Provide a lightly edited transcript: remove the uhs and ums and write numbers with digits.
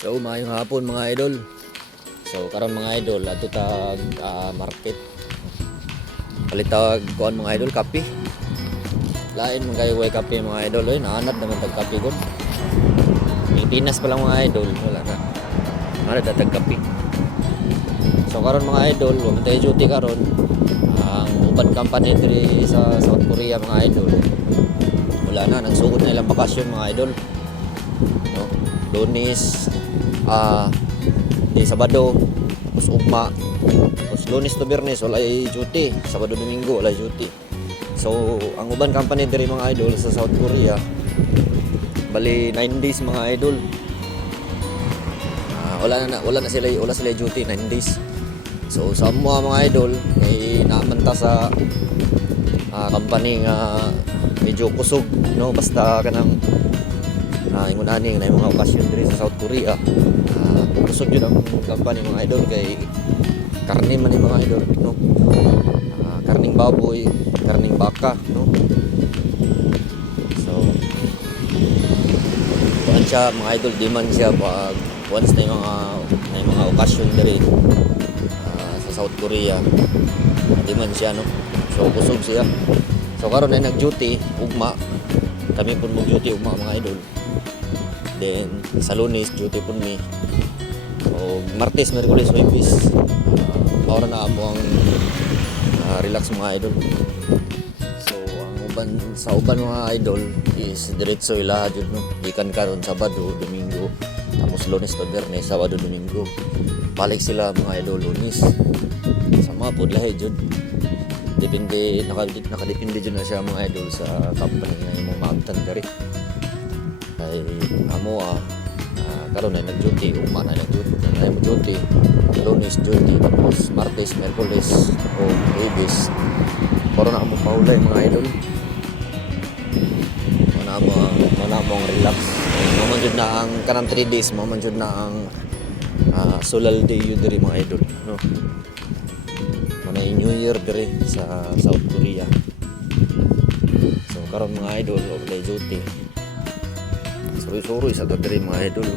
So maayong hapon mga idol. So karon mga idol ato tag market. Palitag kuan mga idol kape. Lain man kayo way kape mga idol, oy naanad naman tag kape gud. Pilipinas pa lang mga idol, wala na. Ano tag kape. So karon mga idol, wa man tayo duty karon. Ang uban company diri sa South Korea mga idol. Wala na, nagsugod na ilang bakasyon mga idol. No? Lunes, di Sabado, tapos ugma, tapos Lunes to Biyernes wala duty, Sabado Domingo wala duty. So ang uban company diri mga idol sa South Korea, bali 9 days mga idol. Wala na sila duty 9 days. So sa mga idol ay naamanta sa company nga medyo kusog, no, basta kanang ingon ani na mga okasyon diri sa South Korea. Kusog yun ang company mga idol kay karne man yung mga idol, no. Karning baboy, karning baka, no. So kuan siya mga idol, di man siya pag once na yung mga okasyon diri sa South Korea, di man siya, no. So kusog siya. So karon ay nag-duty ugma, kami pun mo duty ugma mga idol. Then sa Lunes duty pun mi. So Martes, Miyerkules, Huwebes para na amo ang relax mga idol. So ang sa uban mga idol is diretso ila jud, no. Gikan karon Sabado, Domingo, tapos Lunes to Biyernes, Sabado, Domingo. Balik sila mga idol Lunes. Sa mga pod lahi jud. Depende, nakadepende dyan na siya mga idol sa company nga imong maabtan diri. Ay amo karon ay nag-duty, ugma na nag-duty, Lunes duty, tapos Martes, Miyerkules o Huwebes para na amo paulay mga idol. Mana mo ang relax. Maman jud na ang kanang 3 days, maman jud na ang sulal day yun diri mga idol, no. Manay New Year diri sa South Korea. So karon mga idol og day duty. Suroy-suroy sa diri mga idol.